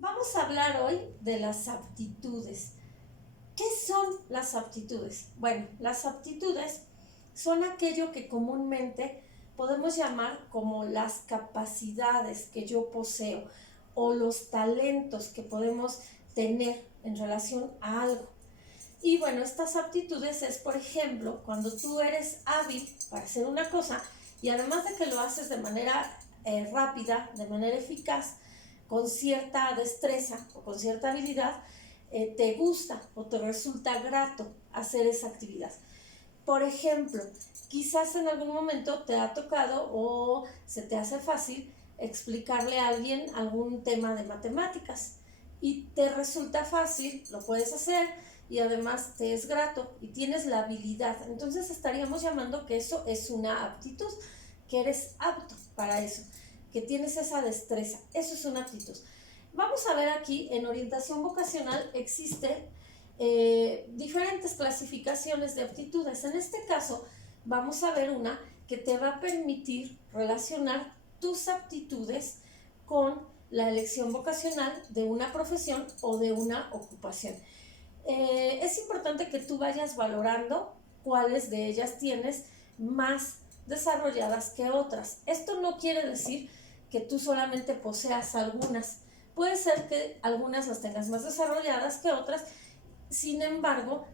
Vamos a hablar hoy de las aptitudes. ¿Qué son las aptitudes? Bueno, las aptitudes son aquello que comúnmente podemos llamar como las capacidades que yo poseo o los talentos que podemos tener en relación a algo. Y bueno, estas aptitudes es, por ejemplo, cuando tú eres hábil para hacer una cosa y además de que lo haces de manera rápida, de manera eficaz, con cierta destreza o con cierta habilidad, te gusta o te resulta grato hacer esa actividad. Por ejemplo, quizás en algún momento te ha tocado o se te hace fácil explicarle a alguien algún tema de matemáticas y te resulta fácil, lo puedes hacer y además te es grato y tienes la habilidad. Entonces estaríamos llamando que eso es una aptitud, que eres apto para eso, que tienes esa destreza. Eso es una aptitud. Vamos a ver aquí, en orientación vocacional existen diferentes clasificaciones de aptitudes. En este caso, vamos a ver una que te va a permitir relacionar tus aptitudes con la elección vocacional de una profesión o de una ocupación. Es importante que tú vayas valorando cuáles de ellas tienes más desarrolladas que otras. Esto no quiere decir que tú solamente poseas algunas. Puede ser que algunas las tengas más desarrolladas que otras, sin embargo,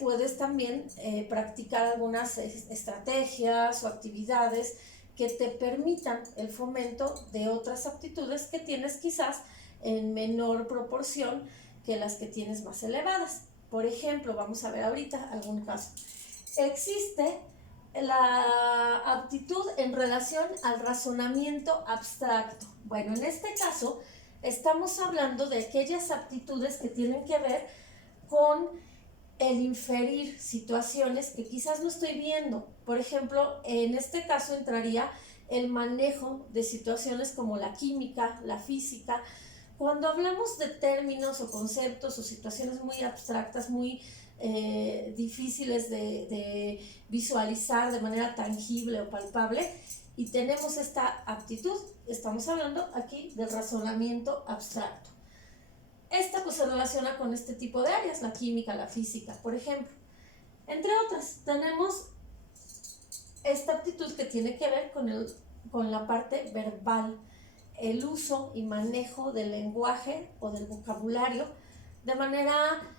puedes también practicar algunas estrategias o actividades que te permitan el fomento de otras aptitudes que tienes quizás en menor proporción que las que tienes más elevadas. Por ejemplo, vamos a ver ahorita algún caso. Existe la aptitud en relación al razonamiento abstracto. Bueno, en este caso estamos hablando de aquellas aptitudes que tienen que ver con el inferir situaciones que quizás no estoy viendo. Por ejemplo, en este caso entraría el manejo de situaciones como la química, la física. Cuando hablamos de términos o conceptos o situaciones muy abstractas, muy difíciles de visualizar de manera tangible o palpable, y tenemos esta aptitud, estamos hablando aquí del razonamiento abstracto. Esta pues se relaciona con este tipo de áreas, la química, la física, por ejemplo. Entre otras, tenemos esta aptitud que tiene que ver con la parte verbal, el uso y manejo del lenguaje o del vocabulario de manera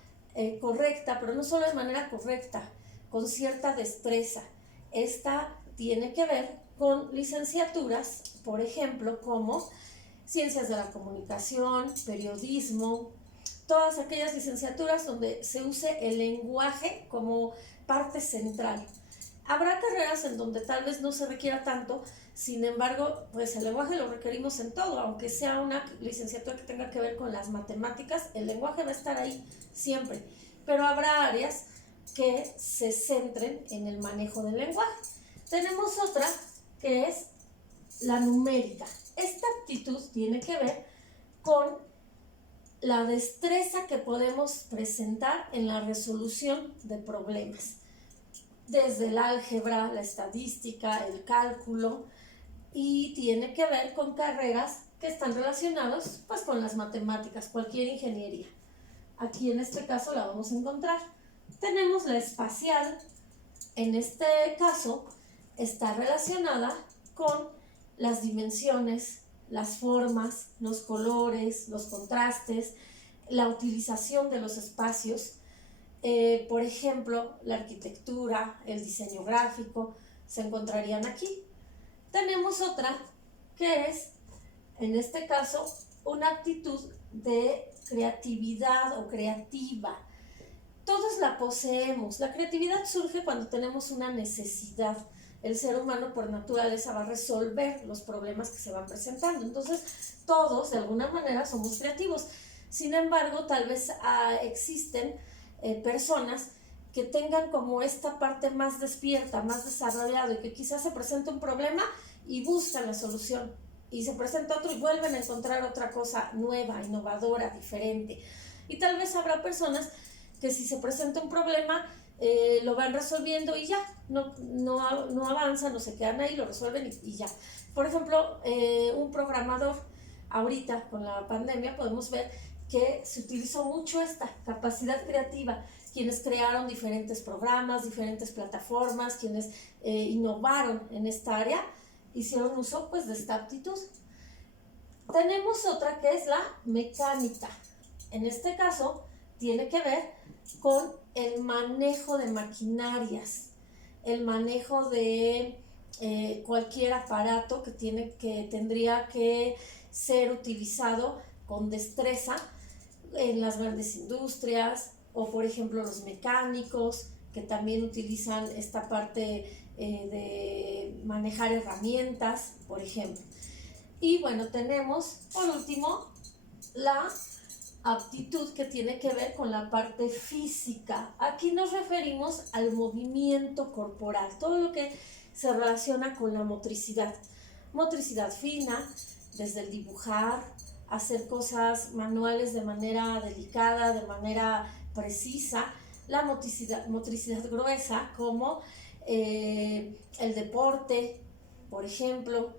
correcta, pero no solo de manera correcta, con cierta destreza. Esta tiene que ver con licenciaturas, por ejemplo, como ciencias de la comunicación, periodismo, todas aquellas licenciaturas donde se use el lenguaje como parte central. Habrá carreras en donde tal vez no se requiera tanto, sin embargo, pues el lenguaje lo requerimos en todo, aunque sea una licenciatura que tenga que ver con las matemáticas, el lenguaje va a estar ahí siempre, pero habrá áreas que se centren en el manejo del lenguaje. Tenemos otra que es la numérica. Esta aptitud tiene que ver con la destreza que podemos presentar en la resolución de problemas, desde el álgebra, la estadística, el cálculo, y tiene que ver con carreras que están relacionadas pues con las matemáticas, cualquier ingeniería. Aquí en este caso la vamos a encontrar. Tenemos la espacial, en este caso está relacionada con las dimensiones, las formas, los colores, los contrastes, la utilización de los espacios. Por ejemplo, la arquitectura, el diseño gráfico, se encontrarían aquí. Tenemos otra que es, en este caso, una actitud de creatividad o creativa. Todos la poseemos. La creatividad surge cuando tenemos una necesidad. El ser humano por naturaleza va a resolver los problemas que se van presentando. Entonces, todos de alguna manera somos creativos. Sin embargo, tal vez existen personas que tengan como esta parte más despierta, más desarrollada, y que quizás se presente un problema y buscan la solución, y se presenta otro y vuelven a encontrar otra cosa nueva, innovadora, diferente. Y tal vez habrá personas que si se presenta un problema lo van resolviendo y ya, no avanzan, no se quedan ahí, lo resuelven y ya. Por ejemplo, un programador ahorita con la pandemia podemos ver que se utilizó mucho esta capacidad creativa, quienes crearon diferentes programas, diferentes plataformas, quienes innovaron en esta área, hicieron uso pues de esta aptitud. Tenemos otra que es la mecánica. En este caso tiene que ver con el manejo de maquinarias, el manejo de cualquier aparato que tendría que ser utilizado con destreza en las grandes industrias, o por ejemplo los mecánicos que también utilizan esta parte de manejar herramientas, por ejemplo. Y bueno, tenemos por último la aptitud que tiene que ver con la parte física. Aquí nos referimos al movimiento corporal, todo lo que se relaciona con la motricidad. Motricidad fina, desde el dibujar, hacer cosas manuales de manera delicada, de manera precisa, la motricidad gruesa, como el deporte, por ejemplo,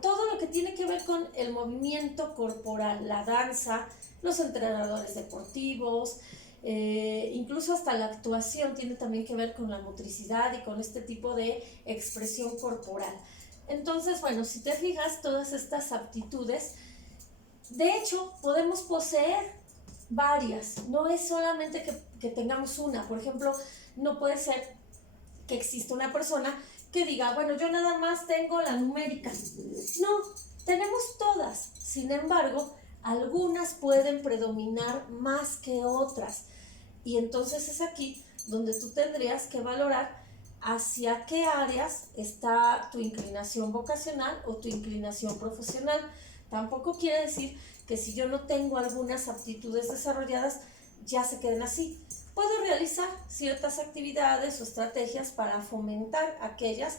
todo lo que tiene que ver con el movimiento corporal, la danza, los entrenadores deportivos, incluso hasta la actuación tiene también que ver con la motricidad y con este tipo de expresión corporal. Entonces, bueno, si te fijas, todas estas aptitudes, de hecho, podemos poseer varias, no es solamente que tengamos una. Por ejemplo, no puede ser que exista una persona que diga, bueno, yo nada más tengo la numérica. No, tenemos todas. Sin embargo, algunas pueden predominar más que otras. Y entonces es aquí donde tú tendrías que valorar hacia qué áreas está tu inclinación vocacional o tu inclinación profesional. Tampoco quiere decir que si yo no tengo algunas aptitudes desarrolladas, ya se queden así. Puedo realizar ciertas actividades o estrategias para fomentar aquellas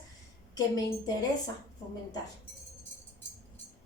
que me interesa fomentar.